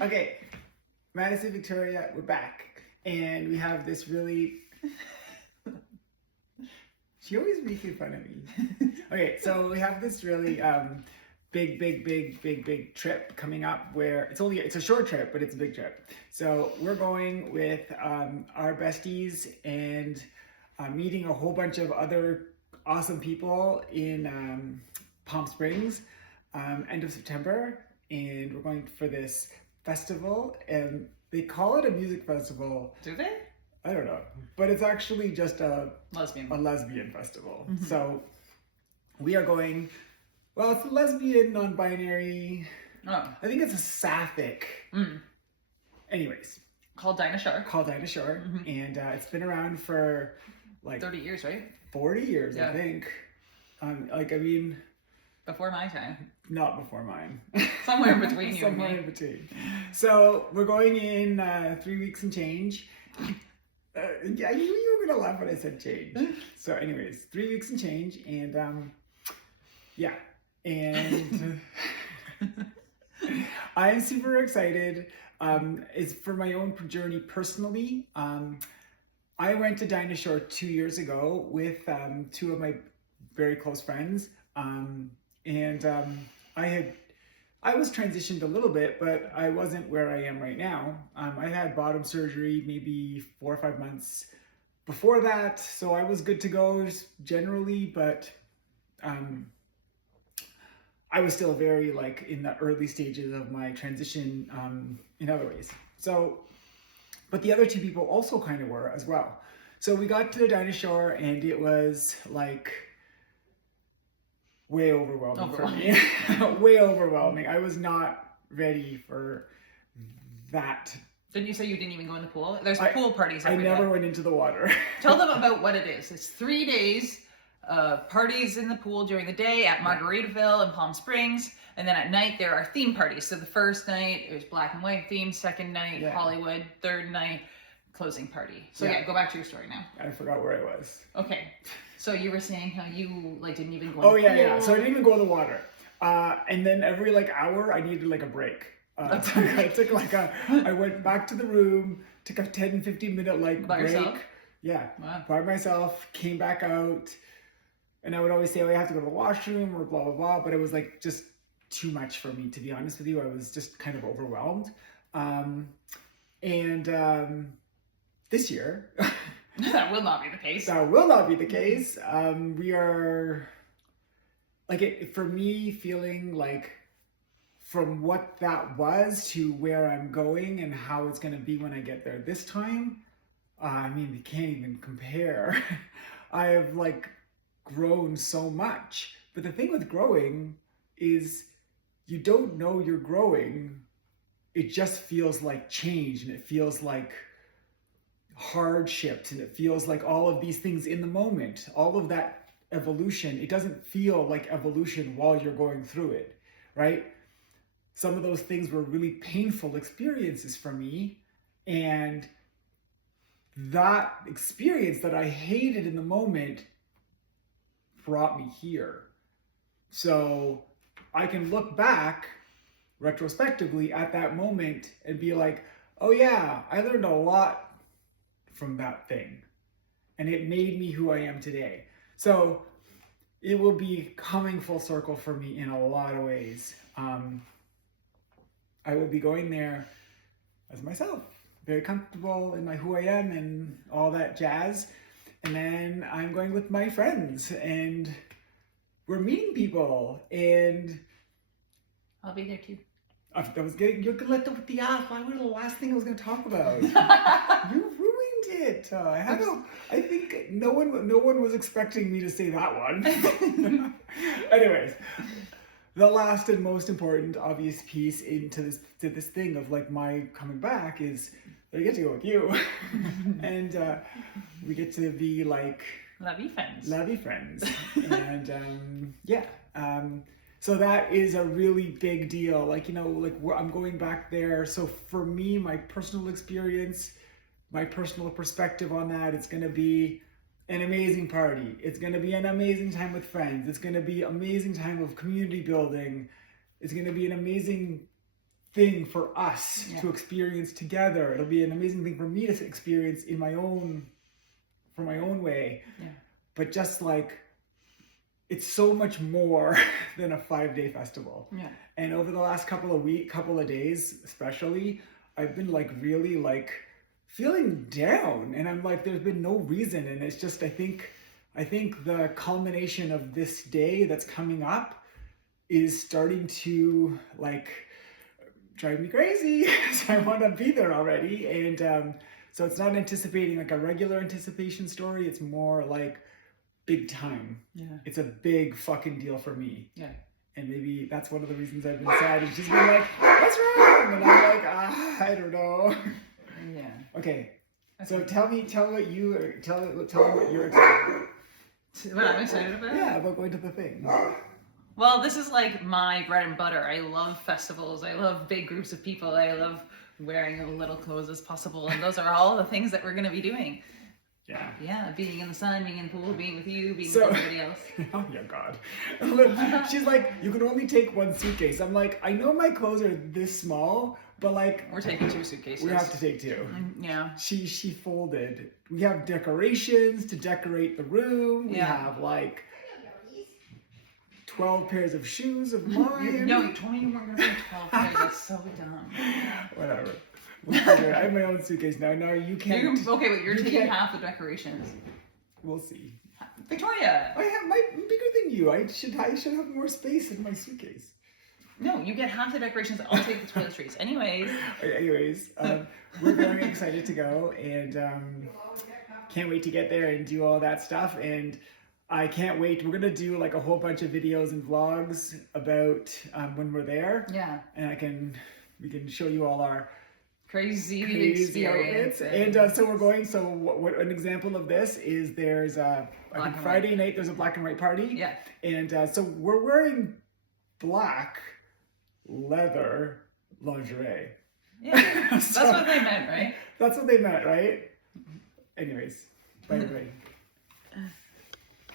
Okay, Madison, Victoria, we're back. And we have this really... She always making fun of me. Okay, so we have this really big trip coming up where it's a short trip, but it's a big trip. So we're going with our besties and meeting a whole bunch of other awesome people in Palm Springs, end of September. And we're going for this festival, and they call it a music festival. Do they? I don't know, but it's actually just a lesbian festival. Mm-hmm. So we are going. Well, it's a lesbian, non-binary. Oh. I think it's a sapphic. Anyways, called Dinah Shore. Mm-hmm. And it's been around for like 30 years, right? 40 years, yeah. I think. Before my time. Not before mine. Somewhere in between you Somewhere in between. So we're going in 3 weeks and change. Yeah, I knew you were gonna laugh when I said change. So anyways, 3 weeks and change, and yeah, and I'm super excited. It's for my own journey personally. I went to Dinah Shore 2 years ago with two of my very close friends, and I was transitioned a little bit, but I wasn't where I am right now. I had bottom surgery maybe 4 or 5 months before that, so I was good to go generally, but I was still very in the early stages of my transition in other ways. So, but the other two people also kind of were as well. So we got to Dinah Shore, and it was way overwhelming for me. Way overwhelming. I was not ready for that. Didn't you say you didn't even go in the pool? There's pool parties every day. I never went into the water. Tell them about what it is. It's 3 days of parties in the pool during the day at Margaritaville and Palm Springs. And then at night there are theme parties. So the first night it was black and white theme. Second night, Hollywood. Third night, closing party. So yeah, go back to your story now. I forgot where I was. Okay. So you were saying how you didn't even go in the pool. Yeah. So I didn't even go in the water. And then every hour I needed a break. I went back to the room, took a 10-15 minute by break. Yourself? Yeah. Wow. By myself, came back out, and I would always say, I have to go to the washroom or blah, blah, blah. But it was just too much for me, to be honest with you. I was just kind of overwhelmed. This year, that will not be the case. That will not be the case. We are for me, feeling from what that was to where I'm going and how it's going to be when I get there this time. You can't even compare. I have grown so much. But the thing with growing is you don't know you're growing. It just feels like change, and it feels like hardships, and it feels like all of these things in the moment, all of that evolution. It doesn't feel like evolution while you're going through it, right? Some of those things were really painful experiences for me, and that experience that I hated in the moment brought me here. So I can look back retrospectively at that moment and be like, oh yeah, I learned a lot from that thing, and it made me who I am today. So it will be coming full circle for me in a lot of ways. I will be going there as myself, very comfortable in who I am and all that jazz. And then I'm going with my friends, and we're meeting people, and I'll be there too. You're gonna let the off. Why was the last thing I was gonna talk about? You ruined it. I think no one was expecting me to say that one. Anyways, the last and most important obvious piece into this thing of my coming back is that I get to go with you, and we get to be lovey friends. And so that is a really big deal. I'm going back there. So for me, my personal experience, my personal perspective on that, it's going to be an amazing party. It's going to be an amazing time with friends. It's going to be amazing time of community building. It's going to be an amazing thing for us Yeah. to experience together. It'll be an amazing thing for me to experience in my own way. Yeah. But just like, it's so much more than a 5-day festival. Yeah. And over the last couple of days, especially, I've been like really like feeling down, and I'm like, there's been no reason. And it's just, I think the culmination of this day that's coming up is starting to like drive me crazy. So I want to be there already. And so it's not anticipating like a regular anticipation story. It's more like big time. Yeah. It's a big fucking deal for me. Yeah. And maybe that's one of the reasons I've been sad. Is she's been like, what's wrong? And I'm like, I don't know. Yeah. Okay. So tell me what you're excited about. What I'm excited about? Yeah, about going to the thing. Well, this is like my bread and butter. I love festivals. I love big groups of people. I love wearing as little clothes as possible. And those are all the things that we're going to be doing. Yeah. Yeah, being in the sun, being in the pool, being with you, being So- with everybody else. Oh yeah, God. She's like, you can only take one suitcase. I'm like, I know my clothes are this small, but like, We're taking 2 suitcases. we have to take 2. Yeah. She folded. We have decorations to decorate the room. We Yeah. have like 12 pairs of shoes of mine. No, you told me you weren't going to bring 12 pairs. That's so dumb. Whatever. We'll figure it. I have my own suitcase now. No, you can't. Okay, but you're you taking can't- half the decorations. We'll see. Victoria! I'm bigger than you. I should have more space in my suitcase. No, you get half the decorations. I'll take the toiletries. Anyways. Okay, anyways, we're very excited to go, and can't wait to get there and do all that stuff. And I can't wait. We're gonna do like a whole bunch of videos and vlogs about when we're there, Yeah. and we can show you all our Crazy crazy experience. outfits. And so we're going. So what an example of this is there's I Black think and Friday night there's a black and white party. Yeah. And so we're wearing black leather lingerie. Yeah. That's So- what they meant, right? That's what they meant, right? Anyways, bye everybody.